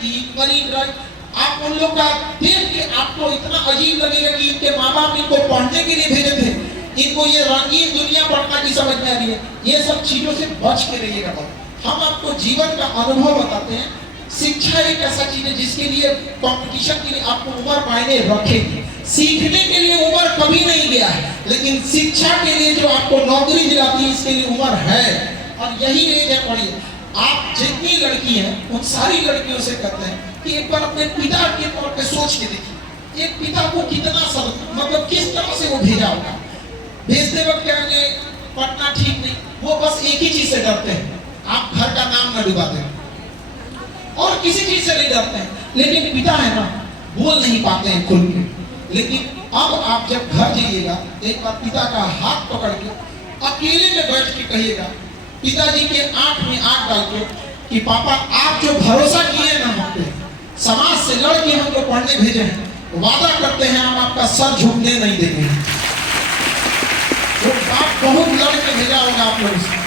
3 marine drive, आप उन लोग का देख के आपको इतना अजीब लगेगा कि इनके माँ बाप इनको पढ़ने के लिए भेजे थे, इनको ये रंगीन दुनिया पढ़ना की समझ में आ रही है। ये सब चीजों से बच के रहिएगा। हम आपको जीवन का अनुभव बताते हैं। शिक्षा एक ऐसा चीज है जिसके लिए कंपटीशन के लिए आपको उम्र मायने रखेगी। सीखने के लिए उम्र कभी नहीं गया है, लेकिन शिक्षा के लिए जो आपको नौकरी दिलाती है इसके लिए उम्र है, और यही एज है। पढ़िए, आप जितनी लड़की हैं उन सारी लड़कियों से कहते हैं कि एक बार अपने पिता के तौर पे सोच के देखिए, एक पिता को कितना मतलब किस तरह से वो भेजा होगा। भेजते वक्त कहेंगे पढ़ना ठीक नहीं, वो बस एक ही चीज से डरते हैं, आप घर का नाम न डुबा दें, और किसी चीज से नहीं डरते हैं। लेकिन पिता है ना, बोल नहीं पाते हैं खुल के। लेकिन अब आप जब घर जाइएगा, एक बार पिता का हाथ पकड़ के अकेले में बैठ के कहिएगा, पिताजी के आंख में आंख डाल के कि पापा आप जो भरोसा किए ना हम पे, समाज से लड़के हमको पढ़ने भेजे हैं, वादा करते हैं हम आपका सर झुकने नहीं देंगे। तो बाप बहुत लड़ के भेजा होगा आप लोगों से,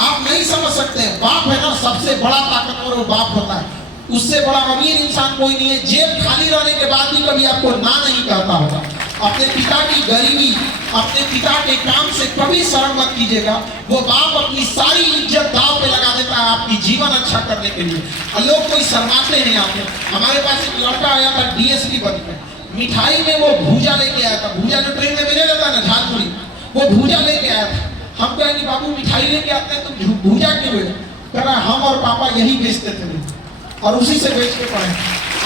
आप नहीं समझ सकते हैं। बाप है ना, सबसे बड़ा ताकतवर वो बाप होता है, उससे बड़ा अमीर इंसान कोई नहीं है। जेब खाली रहने के बाद भी कभी आपको ना नहीं कहता होगा। अपने पिता की गरीबी, अपने पिता के काम से कभी शर्म मत कीजिएगा। वो बाप अपनी सारी इज्जत दांव पे लगा देता है आपकी जीवन अच्छा करने के लिए, और लोग कोई शर्माते हैं। आपने, हमारे पास एक लड़का आया था डीएसपी बन के, मिठाई में वो भूजा लेके आया था, भूजा जो ट्रेन में भेजा जाता है ना, झालमुड़ी, वो भूजा लेके आया था। हम कहें कि बाबू मिठाई लेके आते हैं तुम भूजा क्यों है? कह रहा हम और पापा यही बेचते थे और उसी से बेच के पड़े।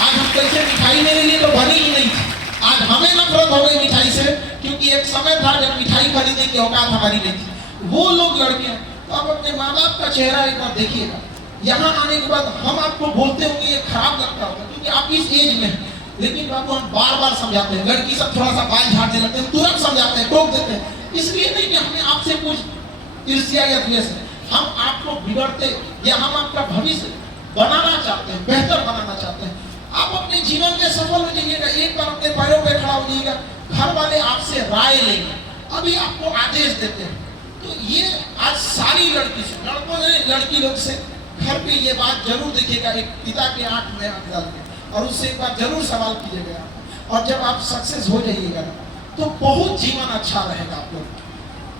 आज हम कैसे मिठाई मेरे लिए तो बनी ही नहीं थी। आज हमें नफरत हो गई मिठाई से, क्योंकि एक समय था जब मिठाई खरीदने की औकात हमारी नहीं थी। वो लोग लड़के हैं, तो आप अपने माँ बाप का चेहरा एक बार देखिएगा। यहाँ आने के बाद हम आपको बोलते होंगे, ये खराब लगता होगा क्योंकि आप इस एज में हैं, लेकिन बाबू हम बार बार समझाते हैं। लड़की सब थोड़ा सा बाल झाड़ने लगते हैं, तुरंत समझाते हैं, टोक देते हैं। इसलिए नहीं कि हमें आपसे कुछ ईर्ष्या या द्वेष है, हम आपको बिगड़ते या हम आपका भविष्य बनाना चाहते हैं, बेहतर बनाना चाहते हैं। आप अपने जीवन में सफल हो जाइएगा, एक बार अपने पैरों पे खड़ा हो जाइएगा। घर वाले आपसे राय लेंगे, अभी आपको आदेश देते हैं। तो ये आज सारी लड़की से, लड़कों ने लड़की लोग से घर पे ये बात जरूर देखिएगा, एक पिता के आंख में आंख डाल के, और उससे एक बार जरूर सवाल कीजिएगा। और जब आप सक्सेस हो जाइएगा तो बहुत जीवन अच्छा रहेगा। आप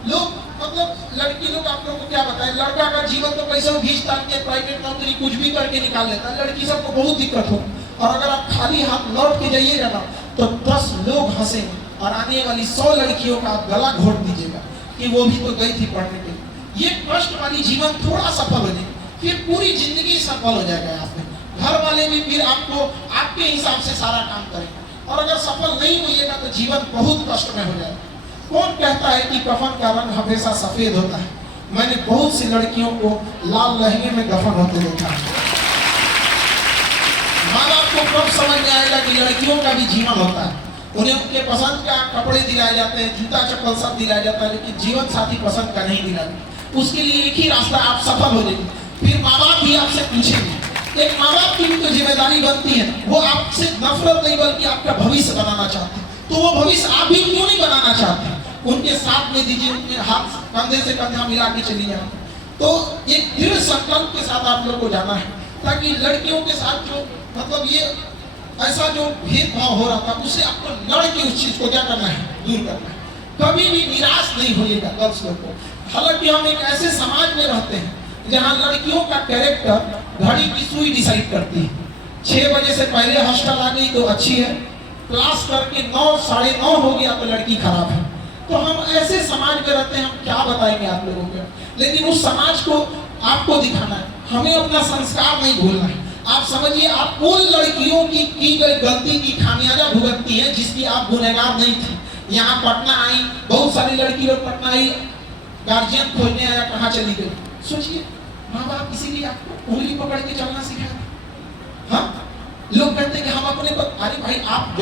लोग मतलब लड़की लोग आप लोगों को क्या बताएं, लड़का का जीवन तो पैसा घींच तान के प्राइवेट नौकरी कुछ भी करके निकाल लेता है, लड़की सबको बहुत दिक्कत हो। और अगर आप खाली हाथ लौट के जाइएगा ना तो 10 लोग हंसेंगे, और आने वाली 100 लड़कियों का आप गला घोट दीजिएगा कि वो भी तो गई थी पढ़ने के लिए। ये कष्ट वाली जीवन थोड़ा सफल हो जाएगा, फिर पूरी जिंदगी सफल हो जाएगा। आपने घर वाले भी फिर आपको आपके हिसाब से सारा काम करेंगे, और अगर सफल नहीं होइएगा तो जीवन बहुत कष्ट में हो जाएगा। कौन कहता है कि कफन का रंग हमेशा सफेद होता है? मैंने बहुत सी लड़कियों को लाल लहंगे में दफन होते देखा है। माँ बाप को कब समझ में आएगा कि लड़कियों का भी जीवन होता है? उन्हें उनके पसंद का कपड़े दिलाए जाते हैं, जूता चप्पल सब दिलाया जाता है, लेकिन जीवन साथी पसंद का नहीं दिलाते। उसके लिए एक ही रास्ता, आप सफल हो जाएंगे। फिर माँ बाप भी आपसे पूछेंगे, एक माँ बाप की भी तो जिम्मेदारी बनती है, वो आपसे नफरत नहीं बल्कि आपका भविष्य बनाना चाहते हैं। तो वो भविष्य आप भी क्यों नहीं बनाना चाहते? उनके साथ में दीजिए, उनके हाथ कंधे से कंधा मिला के चली जाए। तो एक दृढ़ संकल्प के साथ आप लोग को जाना है, ताकि लड़कियों के साथ जो मतलब ये ऐसा जो भेदभाव हो रहा था उससे आपको लड़ के उस चीज को क्या करना है, दूर करना है। कभी भी निराश नहीं होइएगा गर्ल्स लोग को। हालांकि हम एक ऐसे समाज में रहते हैं जहाँ लड़कियों का कैरेक्टर घड़ी की सुई डिसाइड करती है। 6 बजे से पहले हॉस्टल आ गई तो अच्छी है, क्लास करके 9 साढ़े 9 हो गया तो लड़की खराब है। तो हम ऐसे समाज में रहते हैं, हम क्या बताएंगे आप लोगों को? लेकिन उस समाज को आपको दिखाना है, हमें अपना संस्कार नहीं भूलना है। आप समझिए, आप उन लड़कियों की गई गलती की खामियाजा भुगतती है जिसकी आप गुनहगार नहीं थी। यहाँ पटना आई, बहुत सारी लड़की लोग पटना आई, गार्जियन खोजने आया, कहाँ चली गई? सोचिए, माँ बाप इसीलिए आपको उंगली पकड़ के चलना सिखाया। हाँ, लोग कहते हैं कि हम अपने को, अरे भाई आप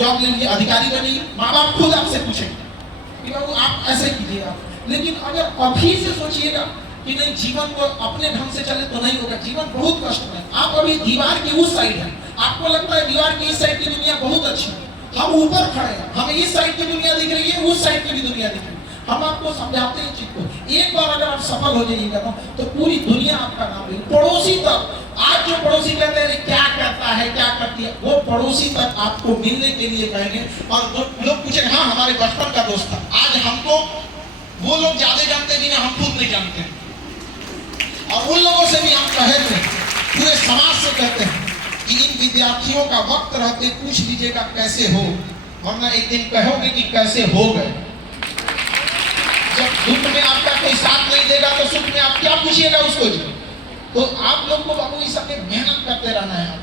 जॉब ले लीजिए, अधिकारी बनिए, माँ बाप खुद आपसे पूछेंगे कि बाबू आप ऐसे कीजिएगा। लेकिन अगर अभी से सोचिएगा कि नहीं, जीवन को अपने ढंग से चले तो नहीं होगा, जीवन बहुत कष्ट में। आप अभी दीवार की उस साइड है, आपको लगता है दीवार की इस साइड की दुनिया बहुत अच्छी है, हम ऊपर खड़े हैं, हमें इस साइड की दुनिया दिख रही है, उस साइड की भी दुनिया दिख रही है। हम आपको समझाते हैं चीज को, एक बार अगर आप सफल हो जाइएगा ना तो पूरी दुनिया आपका नाम लेगी, पड़ोसी तक। आज जो पड़ोसी कहते हैं क्या करता है, क्या करती है, वो पड़ोसी तक आपको मिलने के लिए कहेंगे। और लोग पूछेंगे हाँ हमारे बचपन का दोस्त था। आज हमको वो लोग ज्यादा जानते हैं जिन्हें हम खुद नहीं जानते, और उन लोगों से भी हम कहते हैं, पूरे समाज से कहते हैं कि इन विद्यार्थियों का वक्त रहते पूछ लीजिएगा कैसे हो, वरना एक दिन कहोगे कि कैसे हो गए। जब दुख में आपका कोई साथ नहीं देगा तो सुख में आप क्या पूछिएगा उसको जी। तो आप लोग को बाबू इस सब में मेहनत करते रहना है।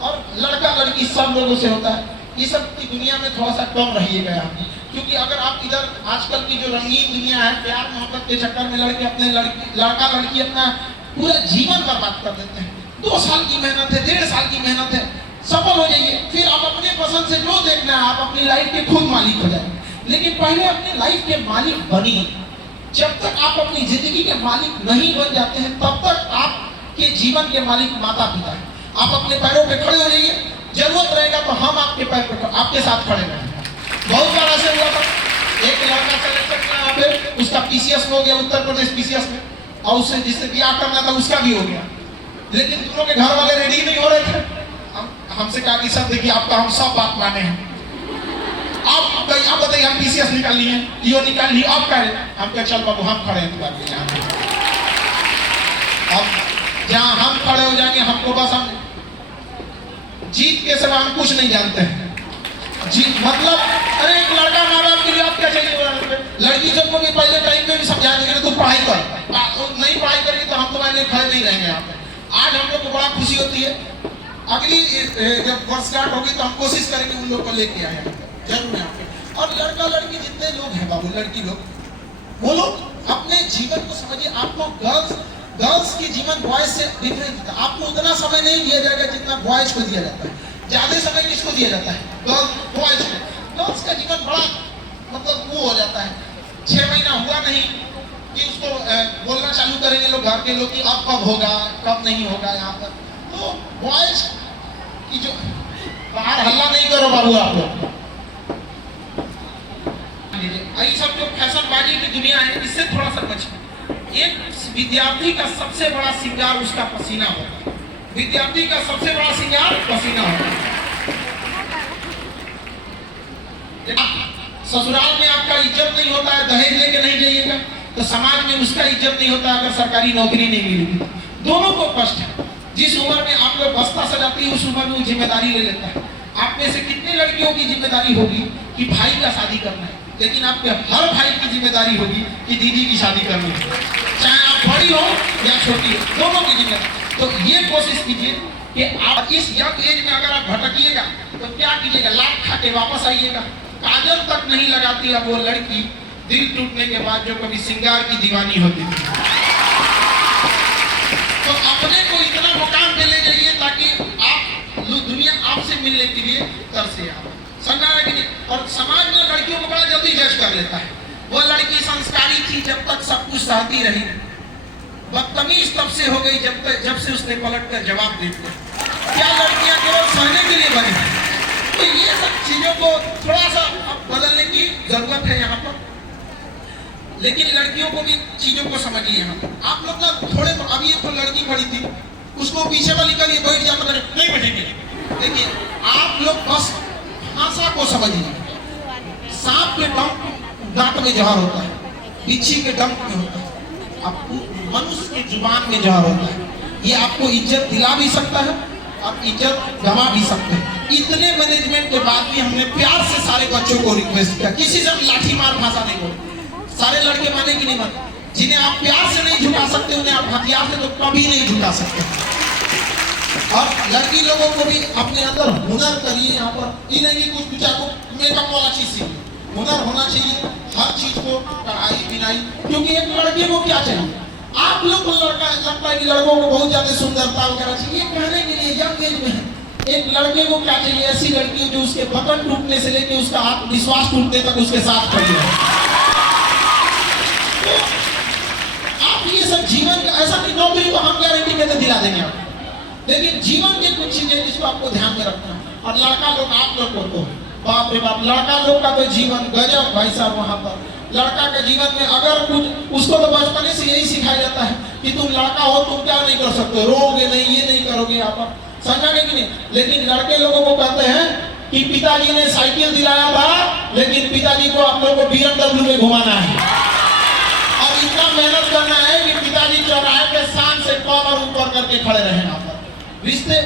और लड़का लड़की सब लोगों से होता है, ये सब की दुनिया में थोड़ा सा कम रहिएगा आप, क्योंकि अगर आप इधर आजकल की जो रंगीन दुनिया है, प्यार मोहब्बत के चक्कर में लड़के अपने लड़का लड़की अपना पूरा जीवन बर्बाद कर देते हैं। 2 साल की मेहनत है, 1.5 साल की मेहनत है, सफल हो जाइए, फिर आप अपने पसंद से जो देखना है आप अपनी लाइफ के खुद मालिक हो जाए। लेकिन पहले अपने लाइफ के मालिक बनिए। जब तक आप अपनी जिंदगी के मालिक नहीं बन जाते हैं तब तक आपके जीवन के मालिक माता पिता है। आप अपने पैरों पे खड़े हो जाइए, जरूरत रहेगा तो हम आपके पैर पे आपके साथ खड़े रहेंगे। बहुत बार ऐसे हुआ था, एक लड़का सिलेक्शन में यहाँ पे उसका पीसीएस हो गया, उत्तर प्रदेश पीसीएस में, और उससे जिससे ब्याह करना था उसका भी हो गया, लेकिन दोनों के घर वाले रेडी नहीं हो रहे थे। हमसे कहा कि सर देखिए आपका हम सब बात माने हैं, आप बताइए हम पीसीएस निकाल लिए, ईओ निकाल लिए, आप कह रहे, हम क्या चल बाबू हम खड़े हैं तुम्हारे लिए। अब जहाँ हम खड़े हो जाएंगे हमको बस हम जीत के सिवा हम कुछ नहीं जानते हैं। जीत मतलब अरे एक लड़का माँ बाप के लिए आप क्या चाहिए, लड़की सबको भी पहले टाइम में भी समझा देंगे तू पढ़ाई कर, नहीं पढ़ाई करेगी तो हम तुम्हारे लिए खड़े नहीं रहेंगे यहाँ पे। आज हम लोग को बड़ा खुशी होती है, अगली जब वर्षगांठ होगी तो हम कोशिश करेंगे उन लोग को लेके आए जरूर यहाँ पे। और लड़का लड़की जितने लोग हैं बाबू, लड़की लोग, वो लोग अपने जीवन को समझिए। आपको गर्ल्स की जीवन बॉयज से डिफरेंट होता है। आपको उतना समय नहीं दिया जाएगा जितना बॉयज को दिया जाता है। ज्यादा समय किसको दिया जाता है, बॉयज को। गर्ल्स का जीवन बड़ा मतलब वो हो जाता है, 6 महीना हुआ नहीं कि उसको बोलना चालू करेंगे लोग, घर के लोग कि अब कब होगा कब नहीं होगा यहाँ पर। तो बॉयज की जो बाहर हल्ला नहीं करो बाबू आप लोग, ये सब जो फैशनबाजी की दुनिया है इससे थोड़ा सा बचिए। एक विद्यार्थी का सबसे बड़ा श्रृंगार उसका पसीना होगा, विद्यार्थी का सबसे बड़ा श्रृंगार पसीना होगा। ससुराल में आपका इज्जत नहीं होता है, दहेज लेके नहीं जाइएगा तो समाज में उसका इज्जत नहीं होता अगर सरकारी नौकरी नहीं मिलेगी। दोनों को कष्ट है। जिस उम्र में आप लोग बस्ता सजाती है उस उम्र में वो जिम्मेदारी ले लेता है। आप में से कितनी लड़कियों की जिम्मेदारी होगी कि भाई का शादी करना है, लेकिन आपके हर भाई की जिम्मेदारी होगी कि दीदी की शादी करनी है, चाहे आप बड़ी हो या छोटी हो, दोनों की जिम्मेदारी। तो ये कोशिश कीजिए कि आप इस यंग एज में अगर आप भटकिएगा तो क्या कीजिएगा, लाख खा के वापस आइएगा। काजल तक नहीं लगाती है वो लड़की दिल टूटने के बाद जो कभी श्रृंगार की दीवानी होती थी। तो अपने को इतना मुकाम पे ले जाइए ताकि आप दुनिया आपसे मिलने के लिए तरसे आप संगार के लिए। और समाज में लड़कियों को बड़ा जल्दी जज कर लेता है। वो लड़की संस्कारी थी जब तक सब कुछ सहती रही, बदतमीज तब से हो गई जब से उसने पलट कर जवाब दे दिया। क्या लड़कियां केवल सहने के लिए बनी है? तो ये सब चीजों को थोड़ा सा बदलने की जरूरत है यहाँ पर। लेकिन लड़कियों को भी चीजों को समझिए। यहाँ पर आप लोग ना थोड़े, अभी एक तो लड़की खड़ी थी उसको पीछे वाली करिए बैठ जाता नहीं बैठेंगे। देखिए आप लोग बस भाषा को समझिए। सांप के डंक दांत में जहर होता है, बिच्छी के डंक में होता है, आपको मनुष्य की जुबान में जहर होता है। ये आपको इज्जत दिला भी सकता है और इज्जत गंवा भी सकते हैं। इतने मैनेजमेंट के बाद भी हमने प्यार से सारे बच्चों को रिक्वेस्ट किया, किसी से लाठी मार भाषा नहीं बोले। सारे लड़के माने कि नहीं माने? जिन्हें आप प्यार से नहीं झुका सकते उन्हें आप हथियार से तो कभी नहीं झुका सकते। और लड़की लोगों को भी अपने अंदर हुनर करिए। यहाँ पर ये नहीं कि कुछ आपको मेकअप वाला चीज सीखिए, हुनर होना चाहिए हर चीज को, कढ़ाई बिनाई। क्योंकि एक लड़के को क्या चाहिए, आप लोग को लड़का लगता है कि लड़कों को बहुत ज्यादा सुंदरता वगैरह चाहिए, कहने के लिए यंग एज में है। एक लड़के को क्या चाहिए, ऐसी लड़की जो उसके बटन टूटने से लेकर उसका आत्मविश्वास टूटने तक उसके साथ खड़ी है। आप ये सब जीवन का ऐसा नहीं, नौकरी तो हम गारंटी में दिला देंगे आप, लेकिन जीवन की कुछ चीजें जिसको आपको ध्यान में रखना है। और लड़का लोग आप लोग को तो बाप रे बाप, लड़का लोग का तो जीवन गजब भाई साहब। वहां पर लड़का के जीवन में अगर कुछ उसको तो बचपन से यही सिखाया जाता है कि तुम लड़का हो तुम क्या नहीं कर सकते, रोओगे नहीं, ये नहीं करोगे। आप समझा नहीं कि नहीं? लेकिन लड़के लोगों को कहते हैं कि पिताजी ने साइकिल दिलाया था, लेकिन पिताजी को आप लोगों को BMW में घुमाना है और इतना मेहनत करना है कि पिताजी चौराहे पे शान से कॉलर ऊपर करके खड़े रहे। यहाँ पर रिश्ते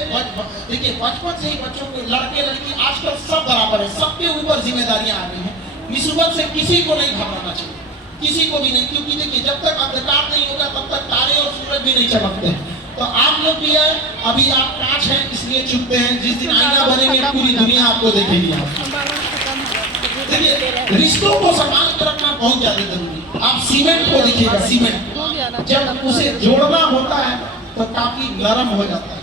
देखिए, बचपन से ही बच्चों को, लड़के लड़की आजकल सब बराबर है, सबके ऊपर जिम्मेदारियां आ गई हैं। मुसीबत से किसी को नहीं घबराना चाहिए, किसी को भी नहीं, क्योंकि देखिए जब तक अंधकार नहीं होगा तब तक तारे और सूरज भी नहीं चमकते। तो आप लोग भी है, अभी आप कांच हैं इसलिए चुपते हैं, जिस दिन आईना बनेंगे पूरी दुनिया आपको देखेगी। देखिए रिश्तों को संभाल कर रखना बहुत ज्यादा जरूरी है। आप सीमेंट को देखिएगा, सीमेंट जब उसे जोड़ना होता है तो काफी नरम हो जाता है,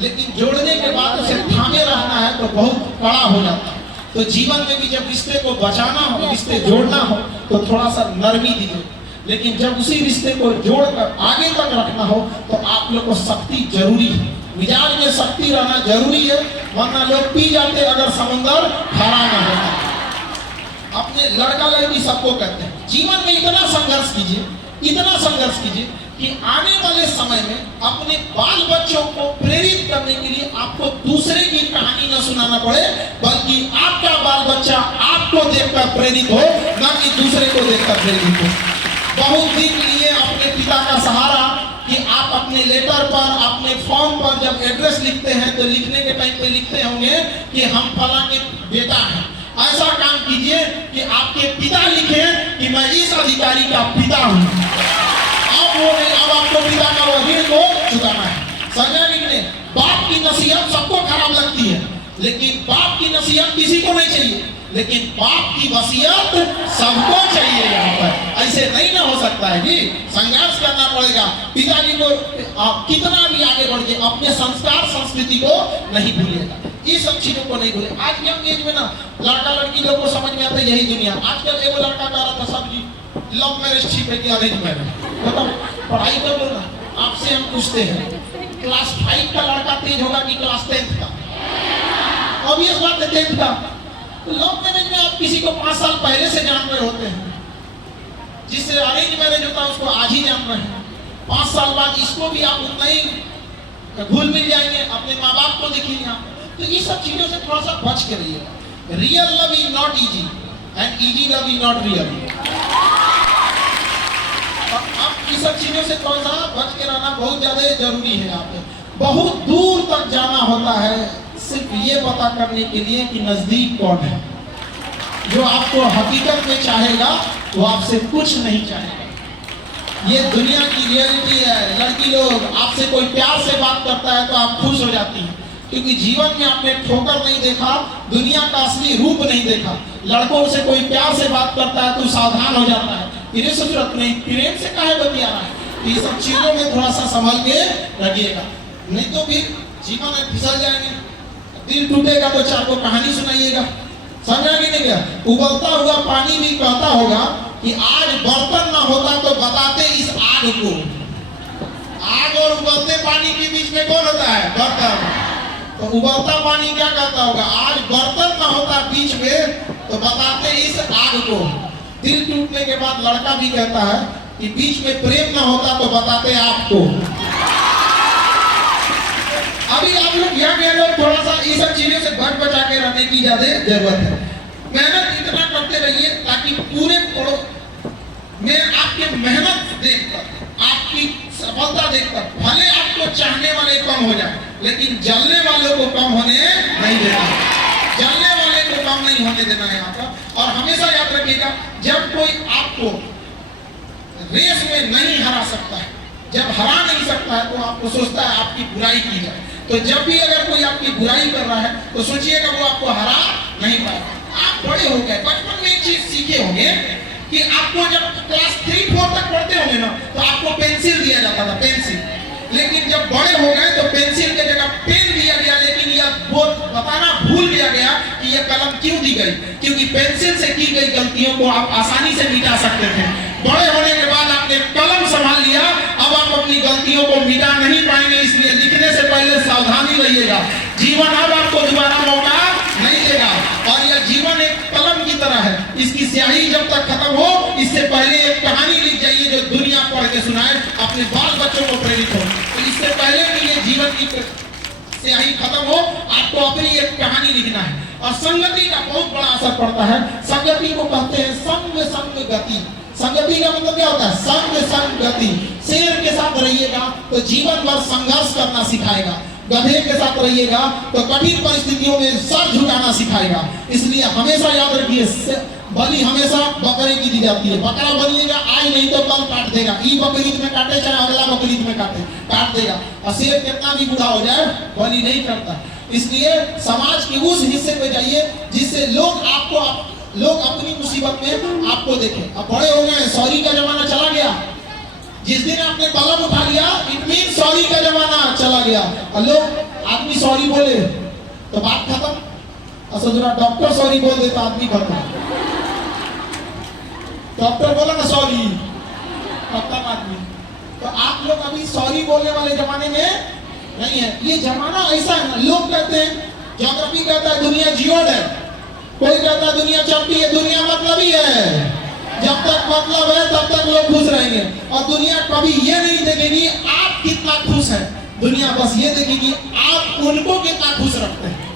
लेकिन जोड़ने के बाद उसे थामे रहना है तो बहुत कड़ा हो जाता है। तो जीवन में भी जब रिश्ते को बचाना हो, रिश्ते जोड़ना हो तो थोड़ा सा नरमी दीजिए, लेकिन जब उसी रिश्ते को जोड़कर आगे तक रखना हो तो आप लोग को सख्ती जरूरी है, मिजाज में सख्ती रहना जरूरी है, वरना लोग पी जाते अगर समंदर खारा ना होता। अपने लड़का लड़की सबको कहते हैं जीवन में इतना संघर्ष कीजिए, इतना संघर्ष कीजिए कि आने वाले समय में अपने बाल बच्चों को प्रेरित करने के लिए आपको दूसरे की कहानी न सुनाना पड़े, बल्कि आपका बाल बच्चा आपको देखकर प्रेरित हो, न कि दूसरे को देखकर प्रेरित हो। बहुत दिन लिए अपने पिता का सहारा कि आप अपने लेटर पर, अपने फॉर्म पर जब एड्रेस लिखते हैं तो लिखने के टाइम पे लिखते होंगे कि हम फला के बेटा हैं। ऐसा काम कीजिए कि आपके पिता लिखें कि मैं इस अधिकारी का पिता हूं। अब आपको पिता का ऋण को चुकाना है। समझा नहीं? बाप की नसीहत सबको खराब लगती है, लेकिन बाप की नसीहत किसी को नहीं चाहिए, लेकिन बाप की वसीयत सबको चाहिए। यहाँ पर ऐसे नहीं ना हो सकता है जी, संघर्ष करना पड़ेगा। पिताजी को आप कितना भी आगे बढ़िए, अपने संस्कार संस्कृति को नहीं भूलिएगा, ये सब चीजों को नहीं भूले। आज यंग एज में ना लड़का लड़की लोग को समझ में आता है यही दुनिया। आजकल एगो लड़का कह रहा था सब जी लव मैरिज ठीक है कि अरेंज मैरिज, मतलब पढ़ाई कर लो ना। आपसे हम पूछते हैं क्लास 5 का लड़का तेज होगा कि क्लास 10th का? ऑब्वियस बात है 10th का। तो लव मैरिज में आप किसी को 5 साल पहले से जान रहे होते हैं, जिससे अरेंज मैरिज होता है उसको आज ही जान रहे हैं। 5 साल बाद इसको भी आप उतना ही घुल मिल जाएंगे, अपने माँ बाप को देखिए यहाँ। तो ये सब चीजों से थोड़ा सा बच के रहिएगा। Real love is not easy and easy love is not real. आप इस सब चीजों से थोड़ा सा बच के रहना बहुत ज्यादा जरूरी है। आपको बहुत दूर तक जाना होता है सिर्फ ये पता करने के लिए कि नजदीक कौन है। जो आपको हकीकत में चाहेगा वो आपसे कुछ नहीं चाहेगा। ये दुनिया की रियलिटी है। लड़की लोग आपसे कोई प्यार से बात करता है तो आप खुश हो जाती हैं, क्योंकि जीवन में आपने ठोकर नहीं देखा, दुनिया का असली रूप नहीं देखा। लड़कों से कोई प्यार से बात करता है तो सावधान हो जाता है, इन्हें सूरत नहीं प्रेम से काहे बतिया रहा है। तो ये सब चीजों में थोड़ा सा संभल के रखिएगा, नहीं तो फिर जीवन में फिसल जाएंगे। दिल टूटेगा तो 4 को कहानी सुनाइएगा। समझा कि नहीं? क्या उबलता हुआ पानी भी कहता होगा कि आज बर्तन ना होता तो बताते इस आग को। आग और उबलते पानी के बीच में कौन होता है? बर्तन। तो उबलता पानी क्या कहता होगा? आज बर्तन ना होता बीच में तो बताते इस आग को। दिल टूटने के बाद लड़का भी कहता है कि बीच में प्रेम ना होता तो बताते आपको। अभी आप लोग यहाँ लोग थोड़ा सा इस सब चीजों से बच बचा के रहने की ज्यादा जरूरत है। मेहनत इतना करते रहिए ताकि पूरे में आपके मेहनत देखकर, आपकी सफलता देखकर भले आपको चाहने वाले कम हो जाए, लेकिन जलने वालों को कम होने नहीं देना। जलने वाले को कम नहीं होने देना है यहाँ पर। और हमेशा याद रखिएगा, जब कोई आपको रेस में नहीं हरा सकता है, जब हरा नहीं सकता है तो आपको सोचता है आपकी बुराई की जाए। तो जब भी अगर कोई आपकी बुराई कर रहा है तो सोचिएगा वो आपको हरा नहीं पाएगा। आप बड़े हो गए, बचपन में एक चीज सीखे होंगे कि आपको जब क्लास 3-4 तक पढ़ते होंगे ना तो आपको पेंसिल दिया जाता था, पेंसिल। लेकिन जब बड़े हो गए तो पेंसिल के जगह पेन दिया गया। लेकिन यह बताना भूल दिया गया कि यह कलम क्यों दी गई, क्योंकि पेंसिल से की गई गलतियों को आप आसानी से मिटा सकते थे। बड़े होने के बाद आपने कलम संभाल लिया, अब आप अपनी गलतियों को मिटा नहीं पाएंगे, इसलिए लिखने से पहले सावधानी रहिएगा। जीवन अब आपको दोबारा मौका नहीं देगा और यह जीवन एक कलम की तरह है, इसकी स्याही जब तक खत्म हो इससे पहले एक कहानी लिख जाइए जो दुनिया पढ़ के सुनाए, अपने बाल बच्चों को प्रेरित हो। तो इससे पहले कि ये जीवन की स्याही खत्म हो, आपको अपनी एक कहानी लिखना है। और संगति का बहुत बड़ा असर पड़ता है। संगति को कहते हैं संग संग गति। संगति का मतलब क्या होता है? संग संग गति। शेर के साथ रहिएगा तो जीवन भर संघर्ष करना सिखाएगा, गधे के साथ रहिएगा तो कठिन परिस्थितियों में सर झुकाना सिखाएगा। इसलिए हमेशा याद रखिए, बलि हमेशा बकरे की दी जाती है। बकरा बनिएगा, आज नहीं तो कल काट देगा। ई बकरीद में काटे चाहे अगला बकरीद में काट देगा। और शेर कितना भी बूढ़ा हो जाए बलि नहीं करता। इसलिए समाज के उस हिस्से में जाइए जिससे लोग अपनी मुसीबत में आपको देखें। अब बड़े हो गए, सॉरी का जमाना चला गया। जिस दिन आपने कलम उठा लिया, इट मीन सॉरी का जमाना चला गया। और लोग आदमी सॉरी बोले तो बात खत्म। और जरा डॉक्टर सॉरी बोल दे तो आदमी खत्म। डॉक्टर बोला ना सॉरी, खत्म आदमी। तो आप लोग अभी सॉरी बोलने वाले जमाने में नहीं है। ये जमाना ऐसा है ना, लोग कहते हैं, ज्योग्राफी कहता है दुनिया जियोड है, कोई कहता है दुनिया चलती है। दुनिया मतलब ही है, जब तक मतलब है तब तक लोग खुश रहेंगे। और दुनिया कभी ये नहीं देखेगी आप कितना खुश है, दुनिया बस ये देखेगी आप उनको कितना खुश रखते हैं।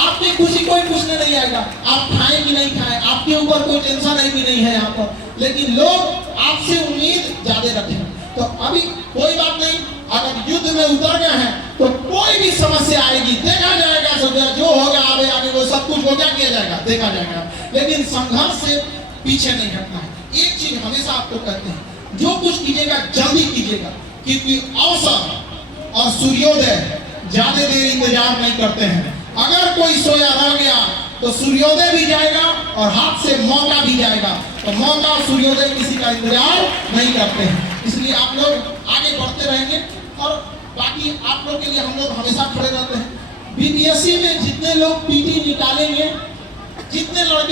आपकी खुशी कोई पूछने नहीं आएगा, आप खाएं कि नहीं खाएं, आपके ऊपर कोई टेंशन है कि नहीं है यहाँ पर। लेकिन लोग आपसे उम्मीद ज्यादा रखें। तो अभी कोई बात नहीं, अगर युद्ध में उतर गए हैं तो कोई भी समस्या आएगी, देखा जाएगा, जो होगा आगे वो सब कुछ हो क्या किया जाएगा, देखा जाएगा। लेकिन संघर्ष से पीछे नहीं हटना है। एक चीज हमेशा आपको कहते हैं, जो कुछ कीजिएगा जल्दी कीजिएगा, क्योंकि अवसर और सूर्योदय ज्यादा देर इंतजार नहीं करते हैं। अगर कोई सोया रह गया तो सूर्योदय भी जाएगा और हाथ से मौका भी जाएगा। तो मौका और सूर्योदय किसी का इंतजार नहीं करते हैं। इसलिए आप लोग आगे बढ़ते रहेंगे और बाकी आप लोग के लिए हम लोग हमेशा खड़े रहते हैं। बीपीएससी में जितने लोग पीटी निकालेंगे, जितने लड़के